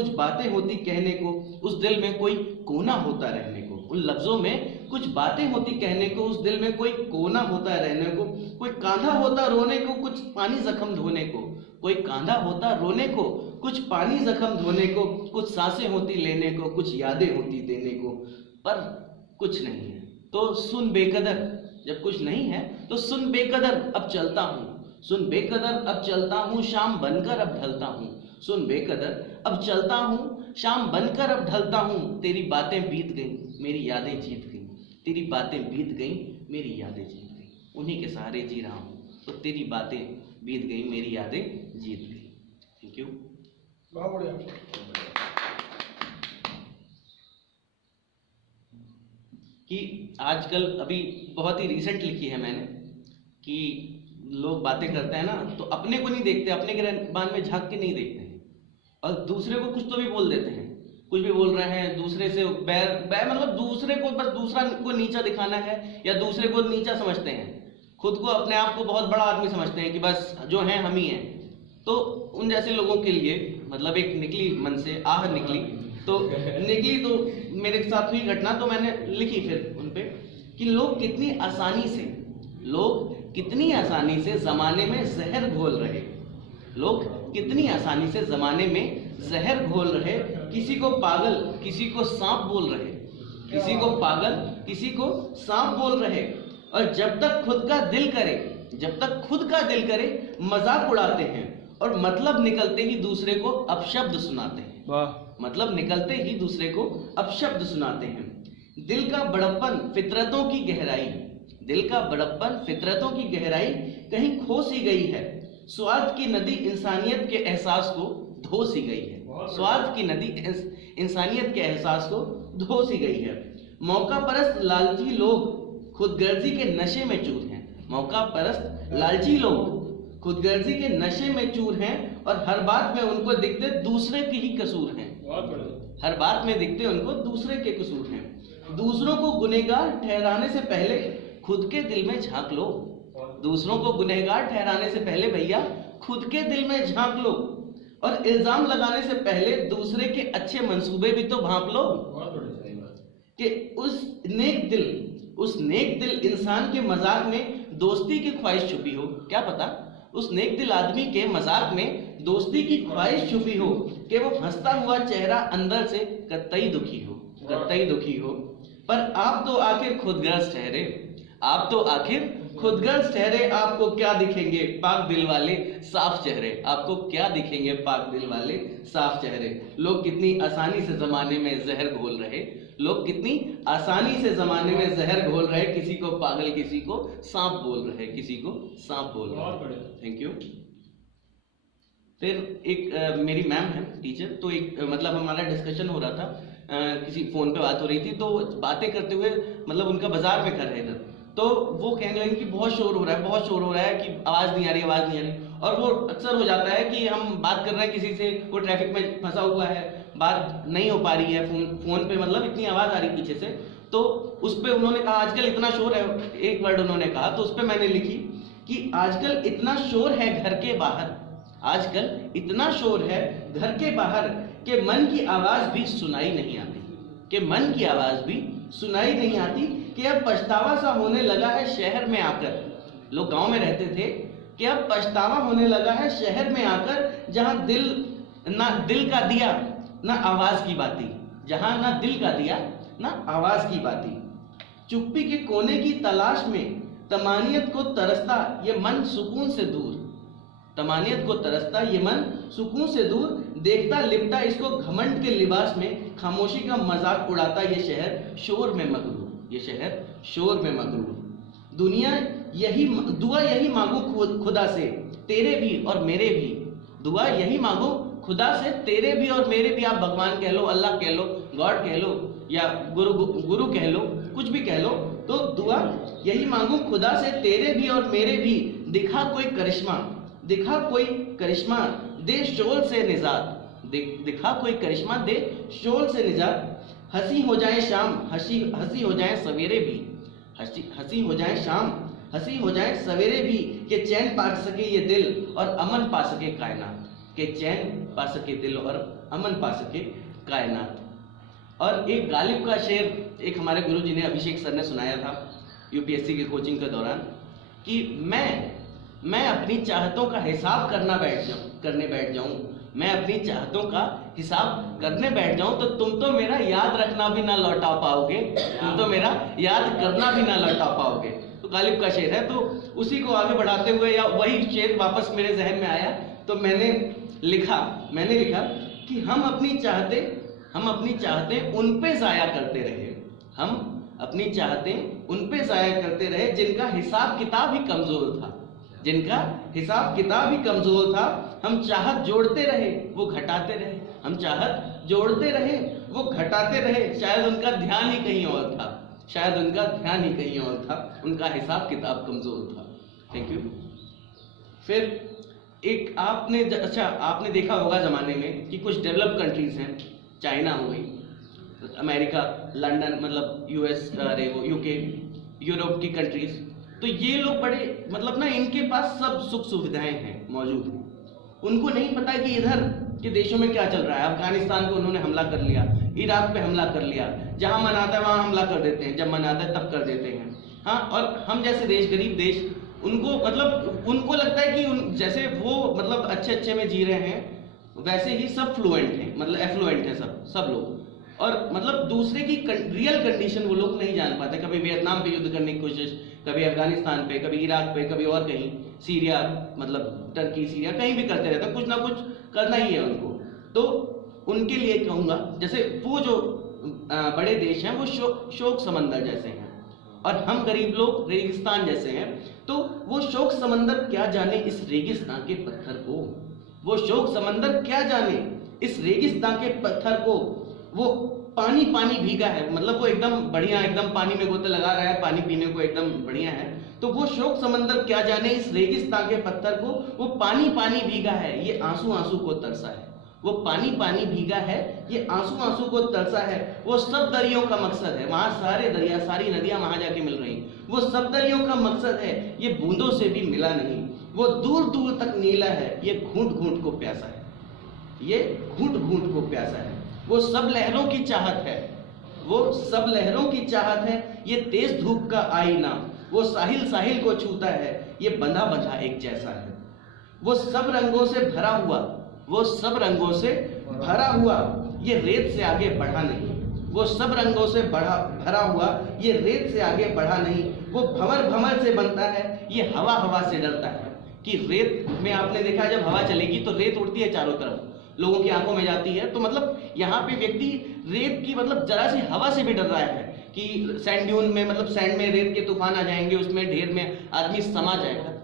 कुछ बातें होती कहने को, उस दिल में कोई कोना होता रहने को। उन लफ्जों में कुछ बातें होती कहने को, उस दिल में कोई कोना होता रहने को। कोई कांधा होता रोने को, कुछ पानी जख्म धोने को। कोई कांधा होता रोने को, कुछ पानी जख्म धोने को। कुछ सांसें होती लेने को, कुछ यादें होती देने को, पर कुछ नहीं है तो सुन बेकदर। जब कुछ नहीं है तो सुन बेकदर, अब चलता हूँ। सुन बेकदर अब चलता हूँ, शाम बनकर अब ढलता हूँ। सुन बेकदर अब चलता हूँ, शाम बनकर अब ढलता हूँ। तेरी बातें बीत गई, मेरी यादें जीत गई। तेरी बातें बीत गई, मेरी यादें जीत गई। उन्हीं के सहारे जी रहा हूँ, तो तेरी बातें बीत गई, मेरी यादें जीत गई। Thank you. बहुत बढ़िया। कि आजकल अभी बहुत ही रिसेंट लिखी है मैंने कि लोग बातें करते हैं ना तो अपने को नहीं देखते, अपने गिरबान में झांक के नहीं देखते हैं और दूसरे को कुछ तो भी बोल देते हैं। कुछ भी बोल रहे हैं, दूसरे से बैर मतलब दूसरे को बस दूसरा को नीचा दिखाना है या दूसरे को नीचा समझते हैं। खुद को, अपने आप को बहुत बड़ा आदमी समझते हैं कि बस जो है हम ही हैं। तो उन जैसे लोगों के लिए मतलब एक निकली मन से आह निकली तो मेरे साथ हुई घटना तो मैंने लिखी फिर उन पे कि लोग कितनी आसानी से ज़माने में जहर घोल रहे। लोग कितनी आसानी से ज़माने में जहर घोल रहे। किसी को पागल, किसी को सांप बोल रहे। किसी को पागल, किसी को सांप बोल रहे। और जब तक खुद का दिल करे मजाक उड़ाते हैं और मतलब निकलते ही दूसरे को अपशब्द सुनाते हैं। मतलब निकलते ही दूसरे को अपशब्द सुनाते हैं। दिल का बड़प्पन फितरतों की गहराई कहीं खो सी गई है। स्वार्थ की नदी इंसानियत के एहसास को धो सी गई है। स्वार्थ की नदी इंसानियत के एहसास को धो सी गई है। मौका परस्त लालची लोग खुदगर्जी के नशे में चूर हैं। मौका परस्त लालची लोग खुदगर्जी के नशे में चूर हैं और हर बात में उनको दिखते दूसरे के ही कसूर हैं। हर बात में दिखते उनको दूसरे के कसूर हैं। दूसरों को गुनहगार ठहराने से पहले खुद के दिल में झांक लो। दूसरों को गुनहगार ठहराने से पहले भैया खुद के दिल में झांक लो। और इल्जाम लगाने से पहले दूसरे के अच्छे मंसूबे भी तो भांप लो। कि उस नेक दिल इंसान के मजाक में दोस्ती की ख्वाहिश छुपी हो। क्या पता उस नेक दिल आदमी के मजाक में दोस्ती की ख्वाहिश छुपी हो कि वो हंसता हुआ चेहरा अंदर से कतई दुखी हो। पर आप तो आखिर खुदगर्ज ठहरे। आपको क्या दिखेंगे पाक दिल वाले साफ चेहरे। लोग कितनी आसानी से जमाने में जहर घोल रहे। किसी को पागल, किसी को सांप बोल रहे। Thank you. फिर एक मेरी मैम है टीचर, तो एक मतलब हमारा डिस्कशन हो रहा था, किसी फोन पे बात हो रही थी, तो बातें करते हुए मतलब उनका बाजार में घर है इधर, तो वो कहने लगे कि बहुत शोर हो रहा है कि आवाज़ नहीं आ रही। और वो अक्सर हो जाता है कि हम बात कर रहे हैं किसी से, वो ट्रैफिक में फंसा हुआ है, बात नहीं हो पा रही है फोन पे, मतलब इतनी आवाज़ आ रही पीछे से। तो उस पर उन्होंने कहा आजकल इतना शोर है, एक वर्ड उन्होंने कहा, तो उस पर मैंने लिखी कि आजकल इतना शोर है घर के बाहर कि मन की आवाज़ भी सुनाई नहीं आती। कि अब पछतावा सा होने लगा है शहर में आकर। लोग गांव में रहते थे कि अब पछतावा होने लगा है शहर में आकर, जहां ना दिल का दिया ना आवाज की बाती। चुप्पी के कोने की तलाश में तमानियत को तरसता ये मन सुकून से दूर देखता लिपटा इसको घमंड के लिबास में। खामोशी का मजाक उड़ाता ये शहर शोर में मगरूर। दुआ यही मांगू खुदा से तेरे भी और मेरे भी। दुआ यही मांगो खुदा से तेरे भी और मेरे भी। आप भगवान कह लो, अल्लाह कह लो, गॉड कह लो या गुरु कह लो, कुछ भी कह लो। तो दुआ यही मांगू खुदा से तेरे भी और मेरे भी। दिखा कोई करिश्मा दे शोल से निजात। हंसी हो जाए शाम, हंसी हो जाए सवेरे भी। कि चैन पा सके ये दिल और अमन पा सके कायनात। अमन पा सके कायनात। और एक गालिब का शेर एक हमारे गुरुजी ने, अभिषेक सर ने सुनाया था यूपीएससी की कोचिंग के दौरान कि मैं अपनी चाहतों का हिसाब करने बैठ जाऊं, मैं अपनी चाहतों का हिसाब करने बैठ जाऊं तो तुम तो मेरा याद रखना भी ना लौटा पाओगे, तुम तो मेरा याद करना भी ना लौटा पाओगे। तो गालिब का शेर है, तो उसी को आगे बढ़ाते हुए या वही शेर वापस मेरे जहन में आया तो मैंने लिखा कि हम अपनी चाहते उन पे जाया करते रहे, हम अपनी चाहते उन पे जाया करते रहे जिनका हिसाब किताब ही कमजोर था, जिनका हिसाब किताब ही कमजोर था। हम चाहत जोड़ते रहे वो घटाते रहे, हम चाहत जोड़ते रहे वो घटाते रहे, शायद उनका ध्यान ही कहीं और था, शायद उनका ध्यान ही कहीं और था, उनका हिसाब किताब कमजोर था। Thank you. फिर एक आपने देखा होगा जमाने में कि कुछ डेवलप कंट्रीज हैं, चाइना हो गई, अमेरिका, लंदन, मतलब यूएस, यूके, यूरोप की कंट्रीज, तो ये लोग बड़े मतलब ना, इनके पास सब सुख सुविधाएं हैं मौजूद। उनको नहीं पता कि इधर के देशों में क्या चल रहा है। अफगानिस्तान पे उन्होंने हमला कर लिया, इराक पे हमला कर लिया, जहां मन आता है वहां हमला कर देते हैं, जब मन आता है तब कर देते हैं। हाँ, और हम जैसे देश, गरीब देश, उनको लगता है कि जैसे वो मतलब अच्छे में जी रहे हैं, वैसे ही सब फ्लुएंट हैं, मतलब एफ्लुएंट है सब लोग। और मतलब दूसरे की रियल कंडीशन वो लोग नहीं जान पाते। कभी वियतनाम पे युद्ध करने की कोशिश, कभी अफगानिस्तान पे, कभी इराक पे, कभी और कहीं, सीरिया, मतलब टर्की, सीरिया, कहीं भी करते रहते हैं, कुछ ना कुछ करना ही है उनको। तो उनके लिए कहूँगा, जैसे वो जो बड़े देश हैं वो शोक समंदर जैसे हैं और हम गरीब लोग रेगिस्तान जैसे हैं। तो वो शोक समंदर क्या जाने इस रेगिस्तान के पत्थर को, वो शोक समंदर क्या जाने इस रेगिस्तान के पत्थर को। वो पानी भीगा है, मतलब वो एकदम बढ़िया, एकदम पानी में गोते लगा रहा है, पानी पीने को एकदम बढ़िया है। तो वो शोक समंदर क्या जाने इस रेगिस्तान के पत्थर को, वो पानी भीगा है, ये आंसू को तरसा है। वो पानी भीगा है, ये आंसू को तरसा है। वो सब दरियों का मकसद है, वहां सारे दरिया, सारी नदियां वहां जाके मिल रही। वो सब दरियों का मकसद है, ये बूंदों से भी मिला नहीं। वो दूर दूर तक नीला है, ये घूंट घूंट को प्यासा है, ये घूंट घूंट को प्यासा है। वो सब लहरों की चाहत है, वो सब लहरों की चाहत है, ये तेज धूप का आईना। वो साहिल को छूता है, ये बंधा एक जैसा है। वो सब रंगों से भरा हुआ, वो सब रंगों से भरा हुआ, ये रेत से आगे बढ़ा नहीं। वो सब रंगों से भरा हुआ, ये रेत से आगे बढ़ा नहीं। वो भंवर से बनता है, ये हवा से डरता है। कि रेत में आपने देखा, जब हवा चलेगी तो रेत उड़ती है चारों तरफ, लोगों की आंखों में जाती है। तो मतलब यहाँ पे व्यक्ति रेत की मतलब जरा सी हवा से भी डर रहा है कि सैंड ड्यून में, मतलब सैंड में रेत के तूफान आ जाएंगे, उसमें ढेर में आदमी समा जाएगा।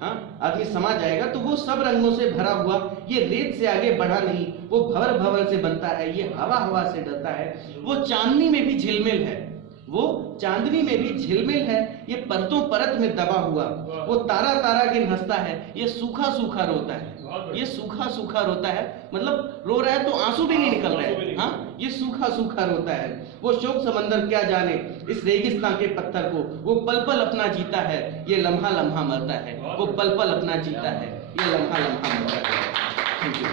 हाँ, आदमी समा जाएगा। तो वो सब रंगों से भरा हुआ, ये रेत से आगे बढ़ा नहीं। वो भंवर से बनता है, ये हवा से डरता है। वो चांदनी में भी झिलमिल है, वो चांदनी में भी झिलमिल है, ये परतों परत में दबा हुआ। वो तारा गिन हंसता है, ये सूखा रोता है, ये सूखा रोता है। मतलब रो रहा है तो आंसू भी नहीं निकल रहे हैं। हाँ, ये सूखा रोता है। वो शोक समंदर क्या जाने इस रेगिस्तान के पत्थर को। वो पल अपना जीता है, ये लम्हा मरता है। वो पल अपना जीता है, ये लम्हा मरता है। Thank you.